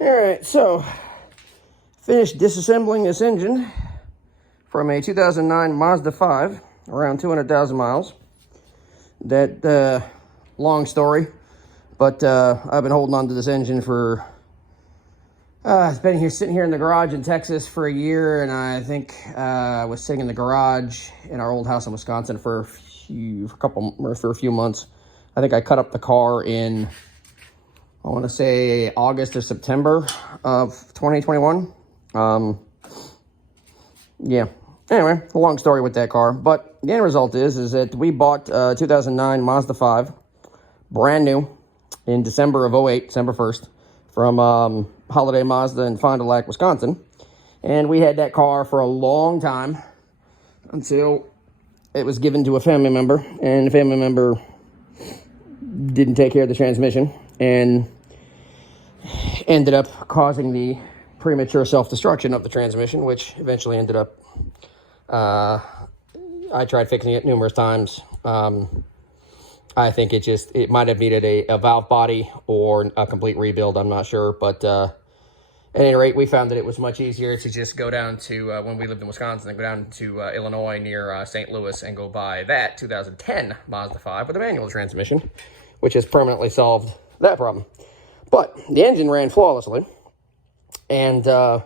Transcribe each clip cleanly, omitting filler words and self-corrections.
Alright, so finished disassembling this engine from a 2009 Mazda 5, around 200,000 miles. That, long story, but I've been holding on to this engine for, it's been sitting here in the garage in Texas for a year, and I think I was sitting in the garage in our old house in Wisconsin for a few months. I think I cut up the car in, I want to say August or September of 2021. Yeah. Anyway, a long story with that car, but the end result is that we bought 2009 Mazda 5, brand new, in December of 08, December 1st, from Holiday Mazda in Fond du Lac, Wisconsin. And we had that car for a long time until it was given to a family member, and the family member didn't take care of the transmission and ended up causing the premature self-destruction of the transmission, which eventually ended up, I tried fixing it numerous times. I think it might have needed a valve body or a complete rebuild, I'm not sure, but at any rate, we found that it was much easier to just go down to, when we lived in Wisconsin, go down to Illinois near St. Louis and go buy that 2010 Mazda 5 with a manual transmission, which has permanently solved that problem. But the engine ran flawlessly, and I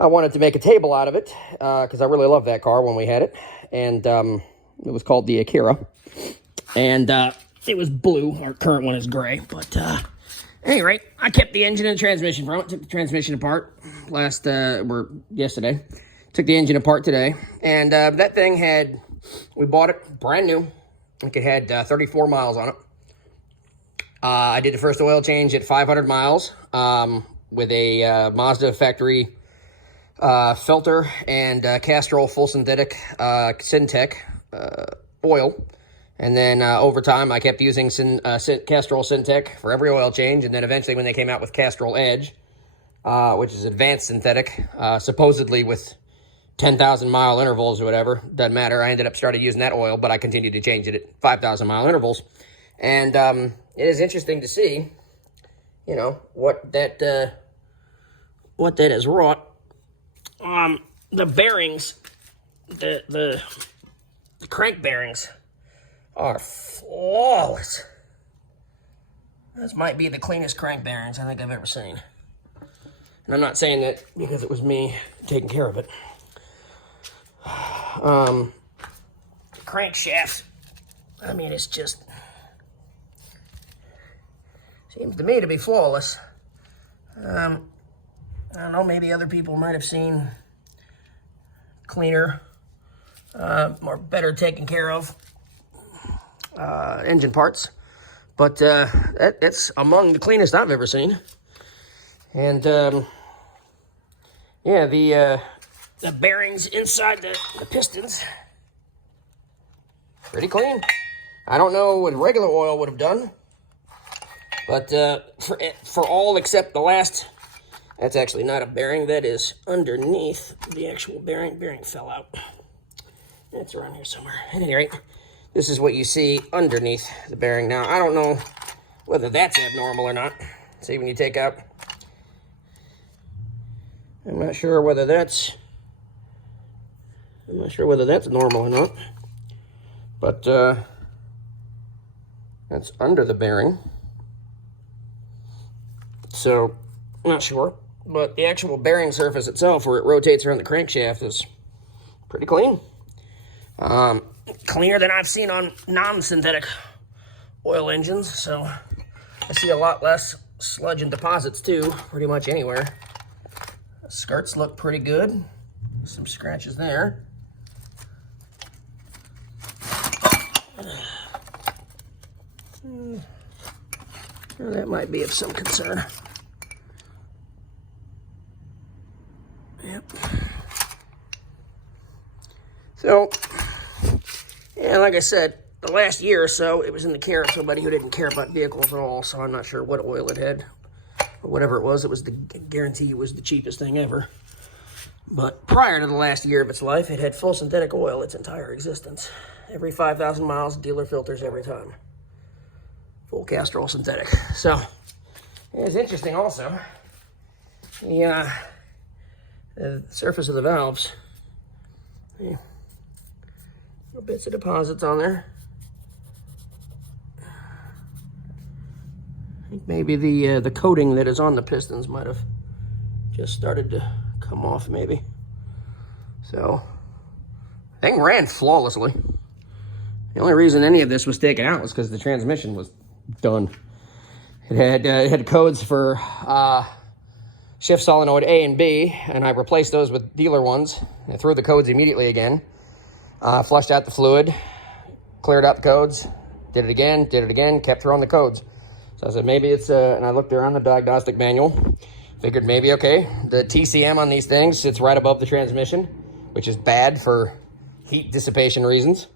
wanted to make a table out of it because I really loved that car when we had it, and it was called the Akira, and it was blue. Our current one is gray, but at any rate, I kept the engine and the transmission from it. Took the transmission apart yesterday. Took the engine apart today, and that thing we bought it brand new. I think it had 34 miles on it. I did the first oil change at 500 miles with a Mazda factory filter and Castrol full synthetic Syntec oil. And then over time, I kept using Castrol Syntec for every oil change. And then eventually when they came out with Castrol Edge, which is advanced synthetic, supposedly with 10,000 mile intervals or whatever, doesn't matter. I ended up starting using that oil, but I continued to change it at 5,000 mile intervals. And it is interesting to see, you know, what that has wrought. The bearings, the crank bearings are flawless. This might be the cleanest crank bearings I think I've ever seen. And I'm not saying that because it was me taking care of it. The crankshaft, I mean, it's just, seems to me to be flawless. I don't know, maybe other people might have seen cleaner, more better taken care of engine parts, but it's among the cleanest I've ever seen. And yeah, the bearings inside the pistons, pretty clean. I don't know what regular oil would have done, but for all except the last, that's actually not a bearing, that is underneath the actual bearing. Bearing fell out. It's around here somewhere. At any rate, this is what you see underneath the bearing. Now, I don't know whether that's abnormal or not. See, when you take out, I'm not sure whether that's normal or not. But that's under the bearing. So, I'm not sure. But the actual bearing surface itself, where it rotates around the crankshaft, is pretty clean. Cleaner than I've seen on non-synthetic oil engines. So I see a lot less sludge and deposits too, pretty much anywhere. The skirts look pretty good. Some scratches there. That might be of some concern. Yep. So, yeah, like I said, the last year or so, it was in the care of somebody who didn't care about vehicles at all, so I'm not sure what oil it had. Or whatever it was guarantee it was the cheapest thing ever. But prior to the last year of its life, it had full synthetic oil its entire existence. Every 5,000 miles, dealer filters every time. Full Castrol synthetic. So, it's interesting also the surface of the valves. Yeah. Little bits of deposits on there. I think maybe the coating that is on the pistons might have just started to come off, maybe. So, thing ran flawlessly. The only reason any of this was taken out was because the transmission was done. It had codes for Shift Solenoid A and B, and I replaced those with dealer ones. I threw the codes immediately again. Flushed out the fluid, cleared out the codes, did it again, kept throwing the codes. So I said, maybe it's, and I looked around the diagnostic manual, figured maybe, okay, the TCM on these things sits right above the transmission, which is bad for heat dissipation reasons.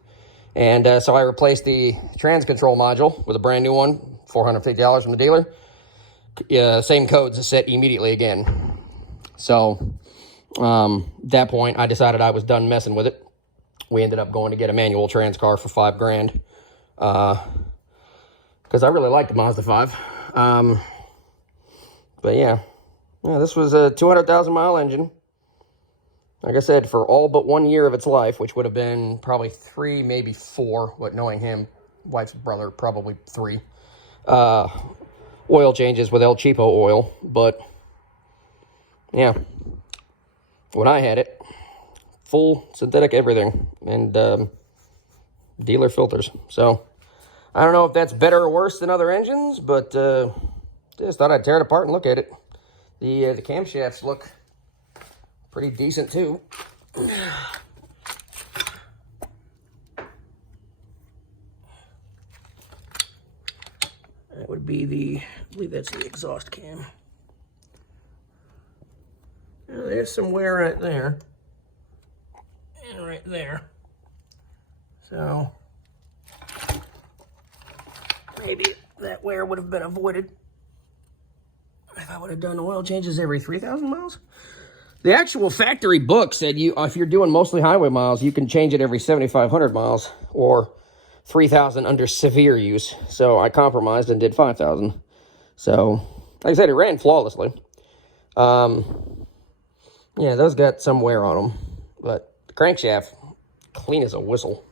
And so I replaced the trans control module with a brand new one, $450 from the dealer. Same codes set immediately again. So at that point, I decided I was done messing with it. We ended up going to get a manual trans car for $5 grand. Because I really liked the Mazda 5. But yeah, this was a 200,000 mile engine. Like I said, for all but 1 year of its life, which would have been probably 3, maybe 4, but knowing him, wife's brother, probably 3. Oil changes with El Cheapo oil, but yeah, when I had it, full synthetic everything, and dealer filters. So I don't know if that's better or worse than other engines, but just thought I'd tear it apart and look at it. The camshafts look pretty decent too. That would be I believe that's the exhaust cam. Now, there's some wear right there. And right there. So maybe that wear would have been avoided if I would have done oil changes every 3,000 miles. The actual factory book said if you're doing mostly highway miles, you can change it every 7,500 miles or 3,000 under severe use. So I compromised and did 5,000. So, like I said, it ran flawlessly. Yeah, those got some wear on them, but the crankshaft, clean as a whistle.